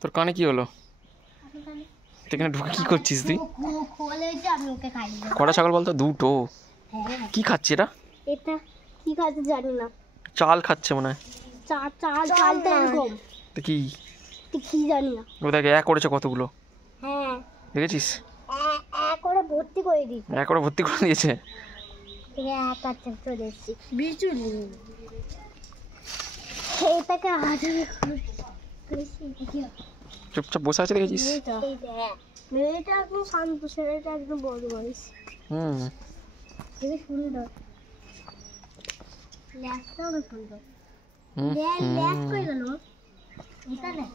তোর কানে কি হলো? এখানে ঢুকে কি করছিস তুই? কটা ছাগল বলতো? দুটো। কি খাচ্ছে এটা? এটা কি খাচ্ছে জানি না। চাল খাচ্ছে মনে হয়। চালটা এরকম। কি কি জানি না। ও দেখ এক করেছে কতগুলো। হ্যাঁ দেখেছিস? এক করে ভর্তি করে দিই। এক করে ভর্তি করে দিয়েছে। এক আচ্ছা চলে এসেছি বিচুলি। এটাকে হাজারে চুপচাপ বসে আছে দেখেছিস? মেয়েটা একদম শান্ত, ছেলেটা একদম বদমাইশ। খুবই সুন্দর, ল্যাসটাও সুন্দর। ল্যাস করে গেল এটা না।